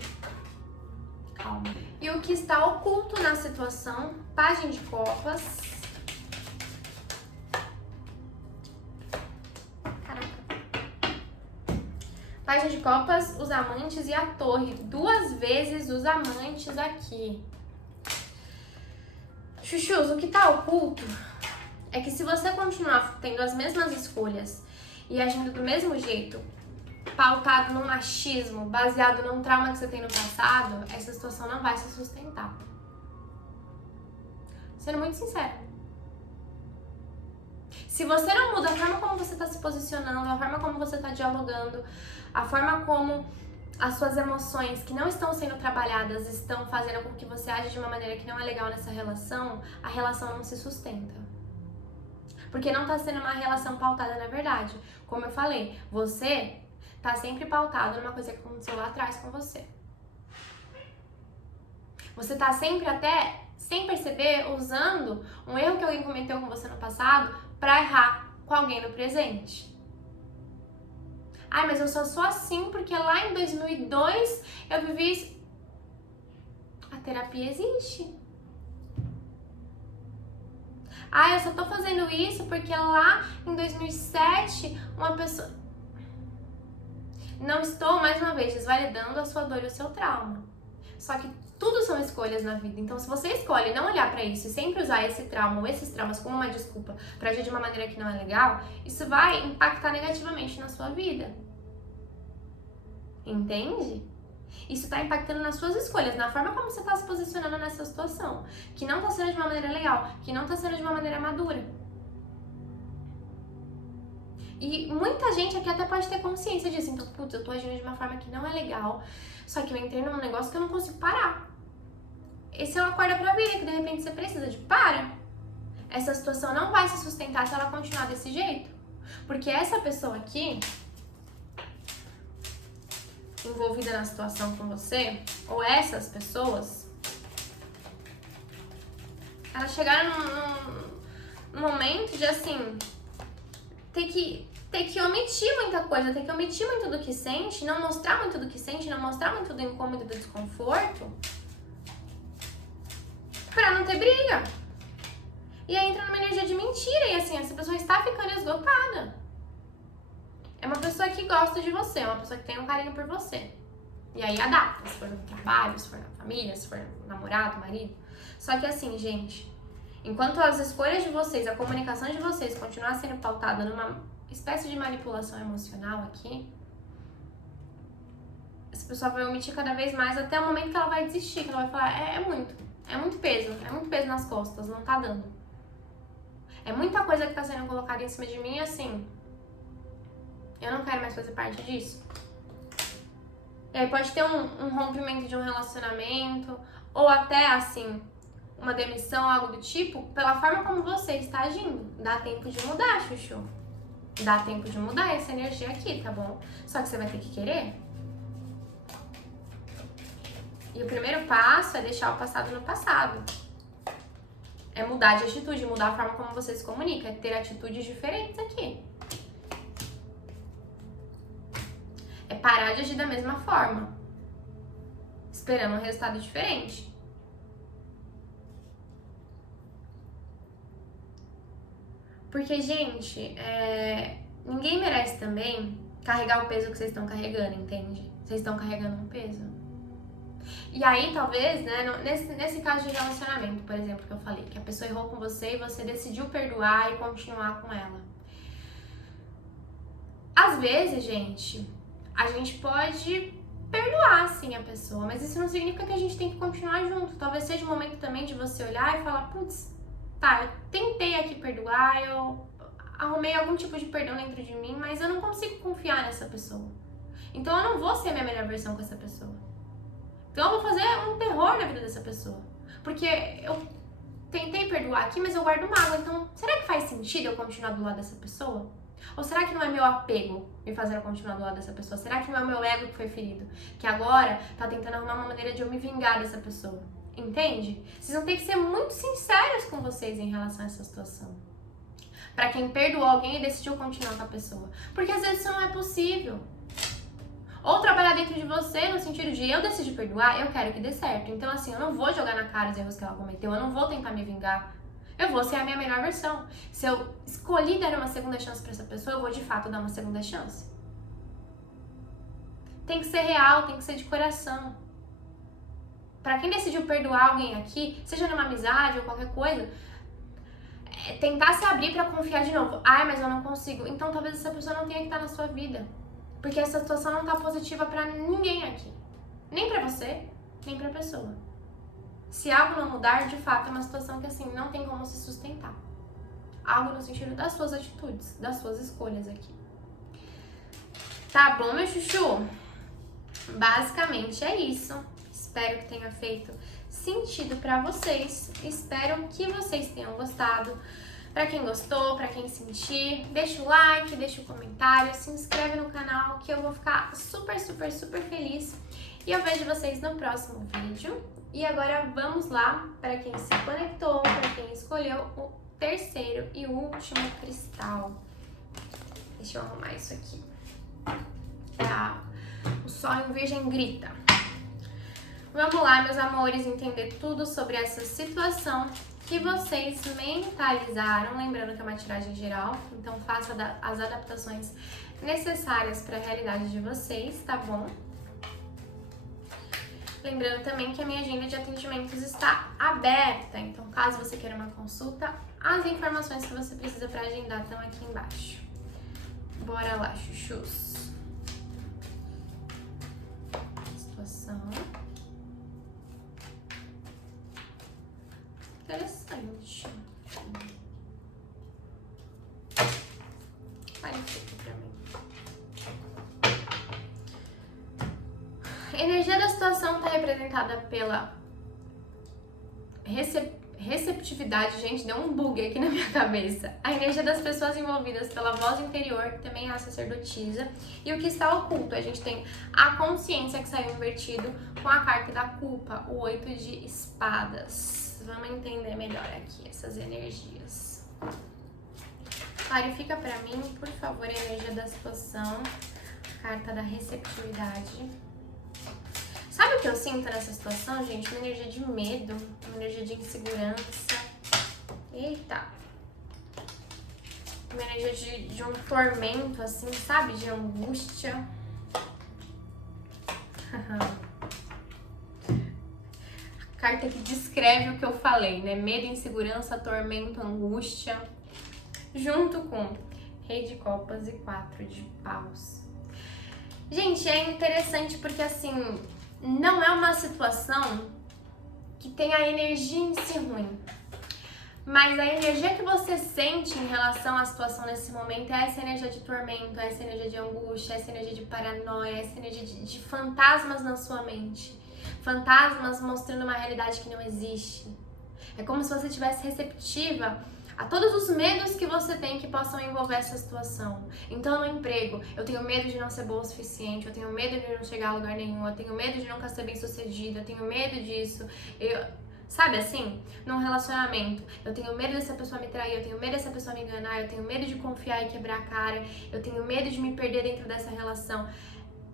Calma. E o que está oculto na situação? Pajem de copas. Caraca. Pajem de copas, os amantes e a torre. 2 vezes os amantes aqui. Chuchus, o que tá oculto é que se você continuar tendo as mesmas escolhas e agindo do mesmo jeito pautado no machismo, baseado num trauma que você tem no passado, essa situação não vai se sustentar. Sendo muito sincera. Se você não muda a forma como você está se posicionando, a forma como você está dialogando, a forma como as suas emoções que não estão sendo trabalhadas estão fazendo com que você age de uma maneira que não é legal nessa relação, a relação não se sustenta. Porque não está sendo uma relação pautada na verdade. Como eu falei, você tá sempre pautado numa coisa que aconteceu lá atrás com você. Você tá sempre até, sem perceber, usando um erro que alguém cometeu com você no passado pra errar com alguém no presente. Ai, mas eu só sou assim porque lá em 2002 eu vivi isso. A terapia existe. Ai, eu só tô fazendo isso porque lá em 2007 uma pessoa... Não estou, mais uma vez, desvalidando a sua dor e o seu trauma. Só que tudo são escolhas na vida. Então, se você escolhe não olhar pra isso e sempre usar esse trauma ou esses traumas como uma desculpa pra agir de uma maneira que não é legal, isso vai impactar negativamente na sua vida. Entende? Isso tá impactando nas suas escolhas, na forma como você tá se posicionando nessa situação. Que não tá sendo de uma maneira legal, que não tá sendo de uma maneira madura. E muita gente aqui até pode ter consciência disso. Então, putz, eu tô agindo de uma forma que não é legal. Só que eu entrei num negócio que eu não consigo parar. Esse é o acorda pra vida, que de repente você precisa de para. Essa situação não vai se sustentar se ela continuar desse jeito. Porque essa pessoa aqui, envolvida na situação com você, ou essas pessoas, elas chegaram num momento de, assim, ter que omitir muita coisa, ter que omitir muito do que sente, não mostrar muito do que sente, não mostrar muito do incômodo e do desconforto, pra não ter briga. E aí entra numa energia de mentira, e assim, essa pessoa está ficando esgotada. É uma pessoa que gosta de você, é uma pessoa que tem um carinho por você. E aí adapta, se for no trabalho, se for na família, se for no namorado, marido. Só que assim, gente, enquanto as escolhas de vocês, a comunicação de vocês continuar sendo pautada numa espécie de manipulação emocional aqui, essa pessoa vai omitir cada vez mais até o momento que ela vai desistir, que ela vai falar, é muito peso nas costas, não tá dando. É muita coisa que tá sendo colocada em cima de mim e assim, eu não quero mais fazer parte disso. E aí pode ter um rompimento de um relacionamento, ou até assim, uma demissão, algo do tipo, pela forma como você está agindo. Dá tempo de mudar, Chuchu. Dá tempo de mudar essa energia aqui, tá bom? Só que você vai ter que querer. E o primeiro passo é deixar o passado no passado. É mudar de atitude, mudar a forma como você se comunica, é ter atitudes diferentes aqui. É parar de agir da mesma forma, esperando um resultado diferente. Porque, gente, ninguém merece também carregar o peso que vocês estão carregando, entende? Vocês estão carregando um peso. E aí, talvez, né, nesse caso de relacionamento, por exemplo, que eu falei, que a pessoa errou com você e você decidiu perdoar e continuar com ela. Às vezes, gente, a gente pode perdoar, sim, a pessoa, mas isso não significa que a gente tem que continuar junto. Talvez seja o momento também de você olhar e falar, putz, tá, eu tentei aqui perdoar, eu arrumei algum tipo de perdão dentro de mim, mas eu não consigo confiar nessa pessoa. Então eu não vou ser a minha melhor versão com essa pessoa. Então eu vou fazer um terror na vida dessa pessoa. Porque eu tentei perdoar aqui, mas eu guardo mágoa. Então, será que faz sentido eu continuar do lado dessa pessoa? Ou será que não é meu apego me fazer continuar do lado dessa pessoa? Será que não é o meu ego que foi ferido? Que agora tá tentando arrumar uma maneira de eu me vingar dessa pessoa. Entende? Vocês vão ter que ser muito sinceros com vocês em relação a essa situação. Pra quem perdoou alguém e decidiu continuar com a pessoa. Porque às vezes isso não é possível. Ou trabalhar dentro de você no sentido de eu decidi perdoar, eu quero que dê certo. Então assim, eu não vou jogar na cara os erros que ela cometeu, eu não vou tentar me vingar. Eu vou ser a minha melhor versão. Se eu escolhi dar uma segunda chance pra essa pessoa, eu vou de fato dar uma segunda chance. Tem que ser real, tem que ser de coração. Pra quem decidiu perdoar alguém aqui, seja numa amizade ou qualquer coisa, tentar se abrir pra confiar de novo. Ai, mas eu não consigo. Então talvez essa pessoa não tenha que estar na sua vida. Porque essa situação não tá positiva pra ninguém aqui. Nem pra você, nem pra pessoa. Se algo não mudar, de fato, é uma situação que, assim, não tem como se sustentar. Algo no sentido das suas atitudes, das suas escolhas aqui. Tá bom, meu chuchu? Basicamente é isso. Espero que tenha feito sentido pra vocês. Espero que vocês tenham gostado. Pra quem gostou, pra quem sentir, deixa o like, deixa o comentário, se inscreve no canal que eu vou ficar super, super, super feliz. E eu vejo vocês no próximo vídeo. E agora vamos lá para quem se conectou, para quem escolheu o terceiro e último cristal. Deixa eu arrumar isso aqui. O Sol em Virgem grita. Vamos lá, meus amores, entender tudo sobre essa situação que vocês mentalizaram. Lembrando que é uma tiragem geral, então faça as adaptações necessárias para a realidade de vocês, tá bom? Lembrando também que a minha agenda de atendimentos está aberta, então caso você queira uma consulta, as informações que você precisa para agendar estão aqui embaixo. Bora lá, chuchus. Situação. Interessante. Olha isso aqui pra mim. A energia da situação está representada pela receptividade. Gente, deu um bug aqui na minha cabeça. A energia das pessoas envolvidas pela voz interior, que também é a sacerdotisa. E o que está oculto, a gente tem a consciência, que saiu invertido com a carta da culpa, o 8 de espadas. Vamos entender melhor aqui essas energias. Clarifica pra mim, por favor, a energia da situação, carta da receptividade. Sabe o que eu sinto nessa situação, gente? Uma energia de medo, uma energia de insegurança. Eita! Uma energia de um tormento, assim, sabe? De angústia. A carta que descreve o que eu falei, né? Medo, insegurança, tormento, angústia. Junto com Rei de Copas e 4 de Paus. Gente, é interessante porque, assim, não é uma situação que tem a energia em si ruim. Mas a energia que você sente em relação à situação nesse momento é essa energia de tormento, essa energia de angústia, essa energia de paranoia, essa energia de fantasmas na sua mente. Fantasmas mostrando uma realidade que não existe. É como se você estivesse receptiva a todos os medos que você tem que possam envolver essa situação. Então, no emprego, eu tenho medo de não ser boa o suficiente, eu tenho medo de não chegar a lugar nenhum, eu tenho medo de nunca ser bem sucedida, eu tenho medo disso. Sabe assim? Num relacionamento, eu tenho medo dessa pessoa me trair, eu tenho medo dessa pessoa me enganar, eu tenho medo de confiar e quebrar a cara, eu tenho medo de me perder dentro dessa relação.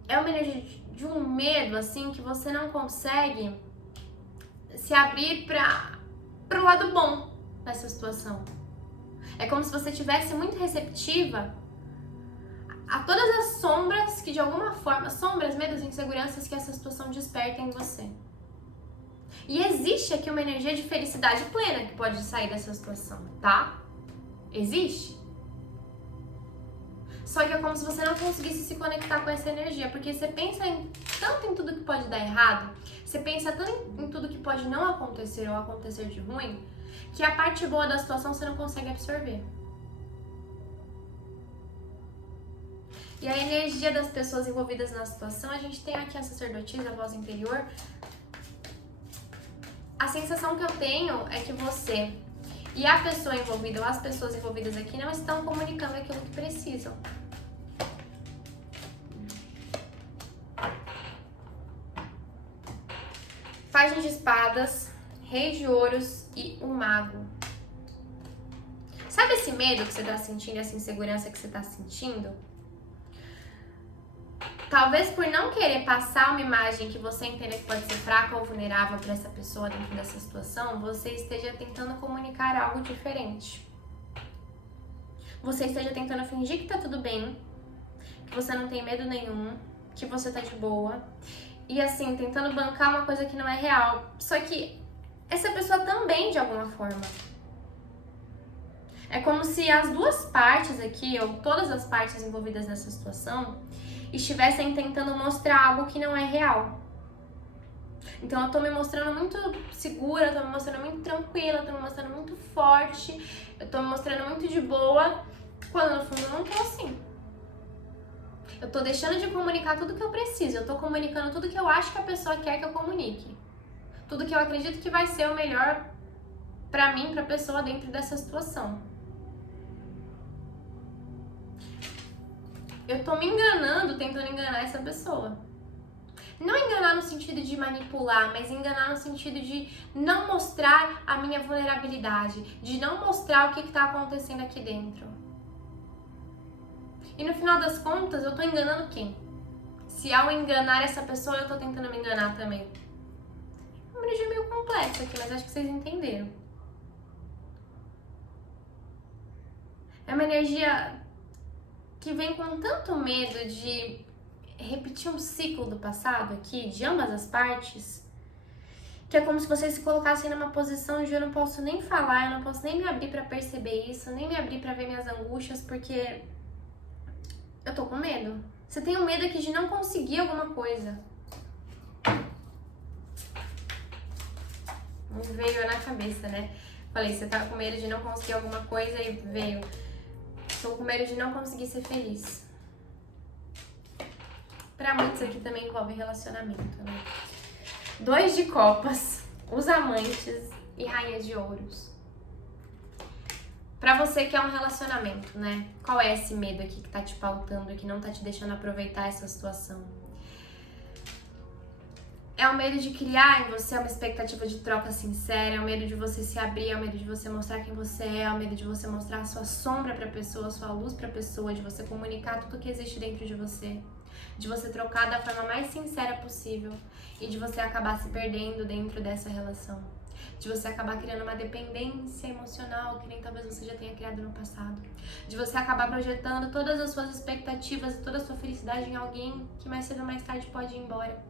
É uma energia de um medo, assim, que você não consegue se abrir para o lado bom dessa situação. É como se você estivesse muito receptiva a todas as sombras que de alguma forma, sombras, medos e inseguranças que essa situação desperta em você. E existe aqui uma energia de felicidade plena que pode sair dessa situação, tá? Existe. Só que é como se você não conseguisse se conectar com essa energia, porque você pensa tanto em tudo que pode dar errado, você pensa tanto em tudo que pode não acontecer ou acontecer de ruim, que a parte boa da situação você não consegue absorver. E a energia das pessoas envolvidas na situação, a gente tem aqui a sacerdotisa, a voz interior. A sensação que eu tenho é que você e a pessoa envolvida, ou as pessoas envolvidas aqui, não estão comunicando aquilo que precisam. Página de espadas, Rei de ouros e um mago. Sabe esse medo que você tá sentindo, essa insegurança que você tá sentindo? Talvez por não querer passar uma imagem que você entenda que pode ser fraca ou vulnerável para essa pessoa dentro dessa situação, você esteja tentando comunicar algo diferente. Você esteja tentando fingir que tá tudo bem, que você não tem medo nenhum, que você tá de boa. E assim, tentando bancar uma coisa que não é real. Só que essa pessoa também, de alguma forma. É como se as duas partes aqui, ou todas as partes envolvidas nessa situação, estivessem tentando mostrar algo que não é real. Então eu tô me mostrando muito segura, eu tô me mostrando muito tranquila, eu tô me mostrando muito forte, eu tô me mostrando muito de boa, quando no fundo eu não tô assim. Eu tô deixando de comunicar tudo que eu preciso, eu tô comunicando tudo que eu acho que a pessoa quer que eu comunique. Tudo que eu acredito que vai ser o melhor pra mim, pra pessoa dentro dessa situação. Eu tô me enganando, tentando enganar essa pessoa. Não enganar no sentido de manipular, mas enganar no sentido de não mostrar a minha vulnerabilidade, de não mostrar o que tá acontecendo aqui dentro. E no final das contas, eu tô enganando quem? Se ao enganar essa pessoa, eu tô tentando me enganar também. É uma energia meio complexa aqui, mas acho que vocês entenderam. É uma energia que vem com tanto medo de repetir um ciclo do passado aqui, de ambas as partes, que é como se vocês se colocassem numa posição de eu não posso nem falar, eu não posso nem me abrir pra perceber isso, nem me abrir pra ver minhas angústias, porque eu tô com medo. Você tem um medo aqui de não conseguir alguma coisa. Me veio na cabeça, né? Falei, você tá com medo de não conseguir alguma coisa e veio. Tô com medo de não conseguir ser feliz. Pra muitos aqui também envolve relacionamento, né? 2 de copas, os amantes e rainha de ouros. Pra você que é um relacionamento, né? Qual é esse medo aqui que tá te pautando e que não tá te deixando aproveitar essa situação? É o medo de criar em você uma expectativa de troca sincera, é o medo de você se abrir, é o medo de você mostrar quem você é o medo de você mostrar a sua sombra pra pessoa, a sua luz pra pessoa, de você comunicar tudo que existe dentro de você, de você trocar da forma mais sincera possível e de você acabar se perdendo dentro dessa relação, de você acabar criando uma dependência emocional que nem talvez você já tenha criado no passado, de você acabar projetando todas as suas expectativas e toda a sua felicidade em alguém que mais cedo ou mais tarde pode ir embora.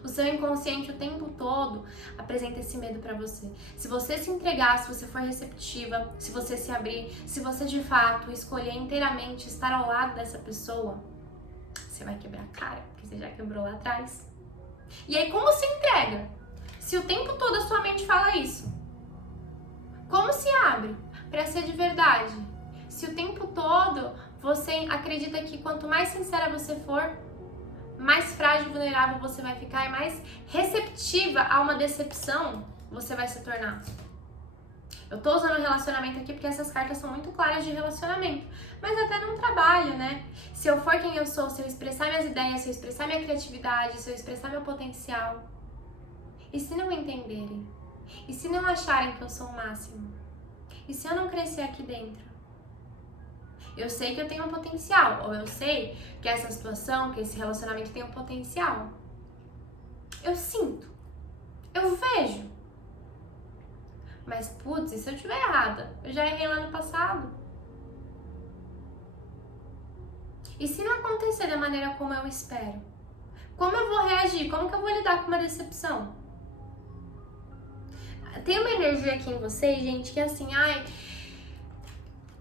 O seu inconsciente o tempo todo apresenta esse medo pra você. Se você se entregar, se você for receptiva, se você se abrir, se você de fato escolher inteiramente estar ao lado dessa pessoa, você vai quebrar a cara, porque você já quebrou lá atrás. E aí, como se entrega? Se o tempo todo a sua mente fala isso, como se abre pra ser de verdade? Se o tempo todo você acredita que quanto mais sincera você for, mais frágil e vulnerável você vai ficar e mais receptiva a uma decepção você vai se tornar. Eu tô usando relacionamento aqui porque essas cartas são muito claras de relacionamento, mas até num trabalho, né? Se eu for quem eu sou, se eu expressar minhas ideias, se eu expressar minha criatividade, se eu expressar meu potencial, e se não entenderem? E se não acharem que eu sou o máximo? E se eu não crescer aqui dentro? Eu sei que eu tenho um potencial, ou eu sei que essa situação, que esse relacionamento tem um potencial. Eu sinto, eu vejo. Mas, putz, e se eu estiver errada? Eu já errei lá no passado. E se não acontecer da maneira como eu espero? Como eu vou reagir? Como que eu vou lidar com uma decepção? Tem uma energia aqui em vocês, gente, que é assim, ai...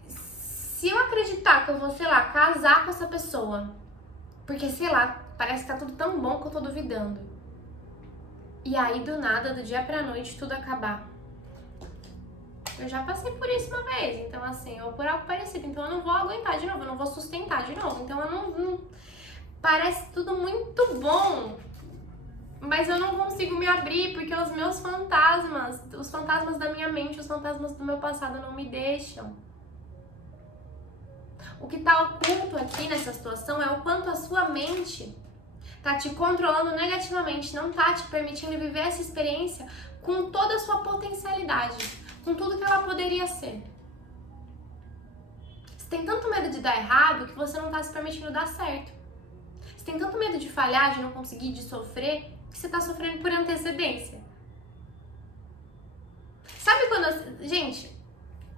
Se eu acreditar que eu vou, sei lá, casar com essa pessoa, porque, sei lá, parece que tá tudo tão bom que eu tô duvidando. E aí, do nada, do dia pra noite, tudo acabar. Eu já passei por isso uma vez, então assim, ou por algo parecido, então eu não vou aguentar de novo, eu não vou sustentar de novo, então eu não... Parece tudo muito bom, mas eu não consigo me abrir, porque os meus fantasmas, os fantasmas da minha mente, os fantasmas do meu passado não me deixam. O que tá oculto aqui nessa situação é o quanto a sua mente tá te controlando negativamente, não tá te permitindo viver essa experiência com toda a sua potencialidade, com tudo que ela poderia ser. Você tem tanto medo de dar errado que você não tá se permitindo dar certo. Você tem tanto medo de falhar, de não conseguir, de sofrer, que você tá sofrendo por antecedência. Sabe quando... Gente,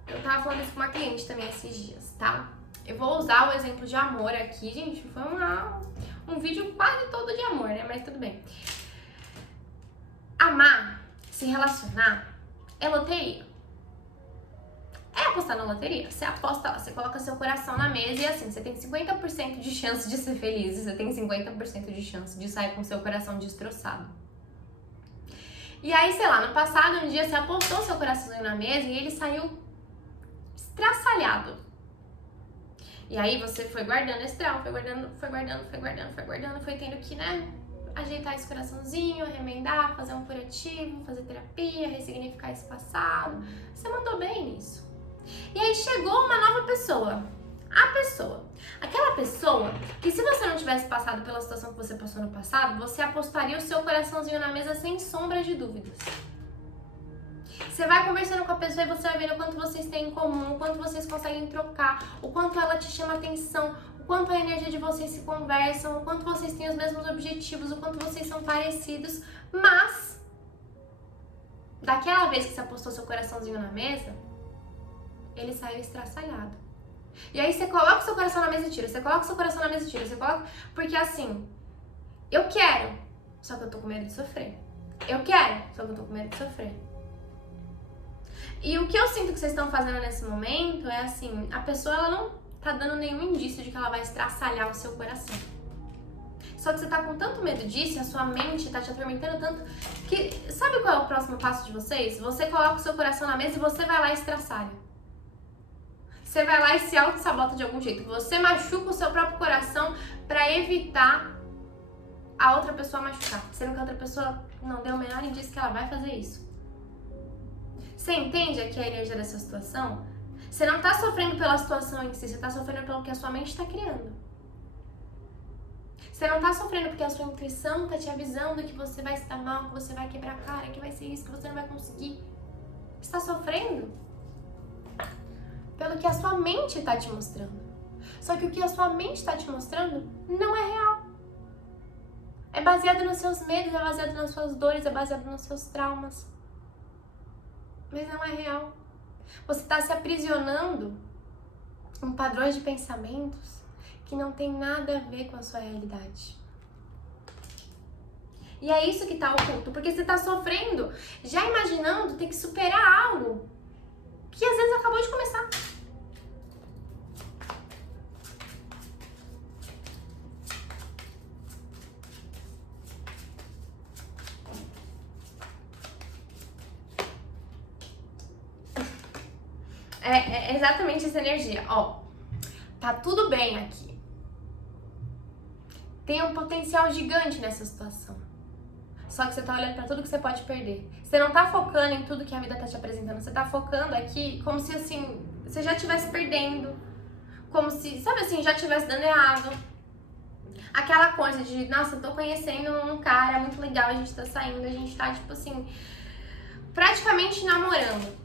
eu tava falando isso com uma cliente também esses dias, tá? Eu vou usar o exemplo de amor aqui, gente. Foi um vídeo quase todo de amor, né? Mas tudo bem. Amar, se relacionar, é loteria. É apostar na loteria. Você aposta lá, você coloca seu coração na mesa e assim, você tem 50% de chance de ser feliz e você tem 50% de chance de sair com seu coração destroçado. E aí, sei lá, no passado, um dia você apostou seu coraçãozinho na mesa e ele saiu estraçalhado. E aí você foi guardando esse trauma, foi guardando, foi tendo que, né, ajeitar esse coraçãozinho, remendar, fazer um curativo, fazer terapia, ressignificar esse passado. Você mandou bem nisso. E aí chegou uma nova pessoa. Aquela pessoa que, se você não tivesse passado pela situação que você passou no passado, você apostaria o seu coraçãozinho na mesa sem sombra de dúvidas. Você vai conversando com a pessoa e você vai vendo o quanto vocês têm em comum, o quanto vocês conseguem trocar, o quanto ela te chama atenção, o quanto a energia de vocês se conversam, o quanto vocês têm os mesmos objetivos, o quanto vocês são parecidos, mas daquela vez que você apostou seu coraçãozinho na mesa, ele saiu estraçalhado. E aí você coloca o seu coração na mesa e tira, você coloca o seu coração na mesa e tira, você coloca... Porque assim, eu quero, só que eu tô com medo de sofrer. Eu quero, só que eu tô com medo de sofrer. E o que eu sinto que vocês estão fazendo nesse momento é assim, a pessoa ela não tá dando nenhum indício de que ela vai estraçalhar o seu coração. Só que você tá com tanto medo disso, a sua mente tá te atormentando tanto, que sabe qual é o próximo passo de vocês? Você coloca o seu coração na mesa e você vai lá e estraçalha. Você vai lá e se auto-sabota de algum jeito. Você machuca o seu próprio coração pra evitar a outra pessoa machucar. Sendo que a outra pessoa não deu o menor indício que ela vai fazer isso. Você entende aqui a energia dessa situação? Você não tá sofrendo pela situação em si, você tá sofrendo pelo que a sua mente tá criando. Você não tá sofrendo porque a sua intuição tá te avisando que você vai se dar mal, que você vai quebrar a cara, que vai ser isso, que você não vai conseguir. Você tá sofrendo pelo que a sua mente tá te mostrando. Só que o que a sua mente tá te mostrando não é real. É baseado nos seus medos, é baseado nas suas dores, é baseado nos seus traumas. Mas não é real. Você tá se aprisionando em padrões de pensamentos que não tem nada a ver com a sua realidade. E é isso que tá oculto, porque você tá sofrendo, já imaginando ter que superar algo que às vezes acabou de começar. É exatamente essa energia. Ó, tá tudo bem aqui. Tem um potencial gigante nessa situação. Só que você tá olhando pra tudo que você pode perder. Você não tá focando em tudo que a vida tá te apresentando. Você tá focando aqui como se, assim, você já estivesse perdendo. Como se, sabe assim, já estivesse dando errado. Aquela coisa de, nossa, eu tô conhecendo um cara muito legal, a gente tá saindo, a gente tá, tipo assim, praticamente namorando.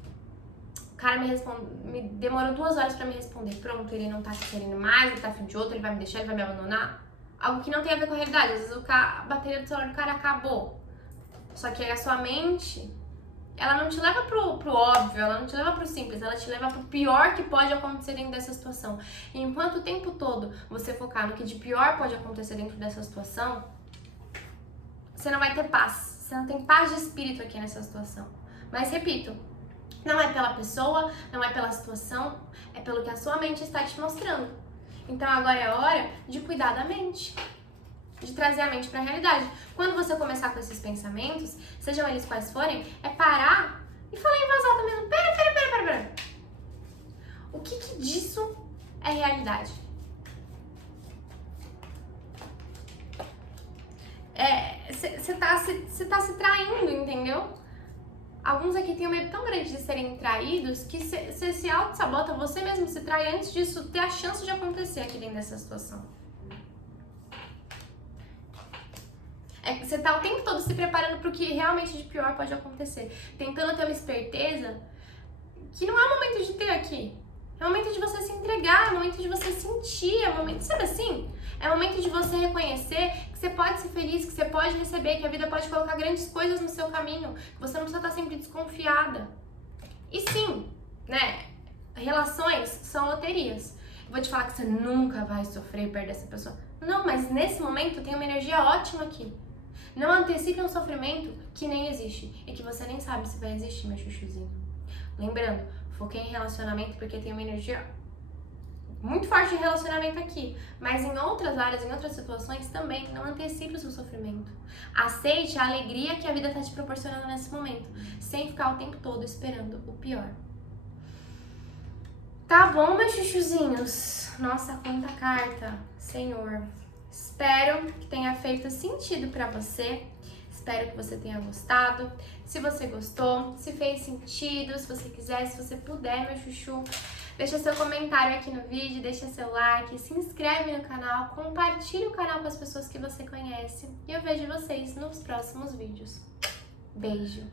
O cara me demorou 2 horas pra me responder. Pronto, ele não tá querendo mais, ele tá afim de outro, ele vai me deixar, ele vai me abandonar. Algo que não tem a ver com a realidade. Às vezes a bateria do celular do cara acabou. Só que a sua mente, ela não te leva pro óbvio, ela não te leva pro simples, ela te leva pro pior que pode acontecer dentro dessa situação. E enquanto o tempo todo você focar no que de pior pode acontecer dentro dessa situação, você não vai ter paz. Você não tem paz de espírito aqui nessa situação. Mas repito, não é pela pessoa, não é pela situação, é pelo que a sua mente está te mostrando. Então agora é a hora de cuidar da mente, de trazer a mente para a realidade. Quando você começar com esses pensamentos, sejam eles quais forem, é parar e falar em voz alta mesmo. Pera. O que disso é realidade? Você tá se traindo, entendeu? Alguns aqui têm um medo tão grande de serem traídos que você se auto-sabota, você mesmo se trai antes disso ter a chance de acontecer aqui dentro dessa situação. Você tá o tempo todo se preparando pro que realmente de pior pode acontecer. Tentando ter uma esperteza que não é o momento de ter aqui. É o momento de você se entregar, é o momento de você sentir, é o momento, sabe assim? É o momento de você reconhecer que você pode ser feliz, que você pode receber, que a vida pode colocar grandes coisas no seu caminho, que você não precisa estar sempre desconfiada. E sim, né, relações são loterias. Eu vou te falar que você nunca vai sofrer perto dessa pessoa. Não, mas nesse momento tem uma energia ótima aqui. Não antecipe um sofrimento que nem existe e que você nem sabe se vai existir, meu chuchuzinho. Lembrando, Foquei em relacionamento porque tem uma energia muito forte de relacionamento aqui, mas em outras áreas, em outras situações também, não antecipe o seu sofrimento. Aceite a alegria que a vida está te proporcionando nesse momento, sem ficar o tempo todo esperando o pior. Tá bom, meus chuchuzinhos? Nossa, quanta carta, Senhor. Espero que tenha feito sentido pra você. Espero que você tenha gostado. Se você gostou, se fez sentido, se você quiser, se você puder, meu chuchu, deixa seu comentário aqui no vídeo, deixa seu like, se inscreve no canal, compartilha o canal com as pessoas que você conhece. E eu vejo vocês nos próximos vídeos. Beijo!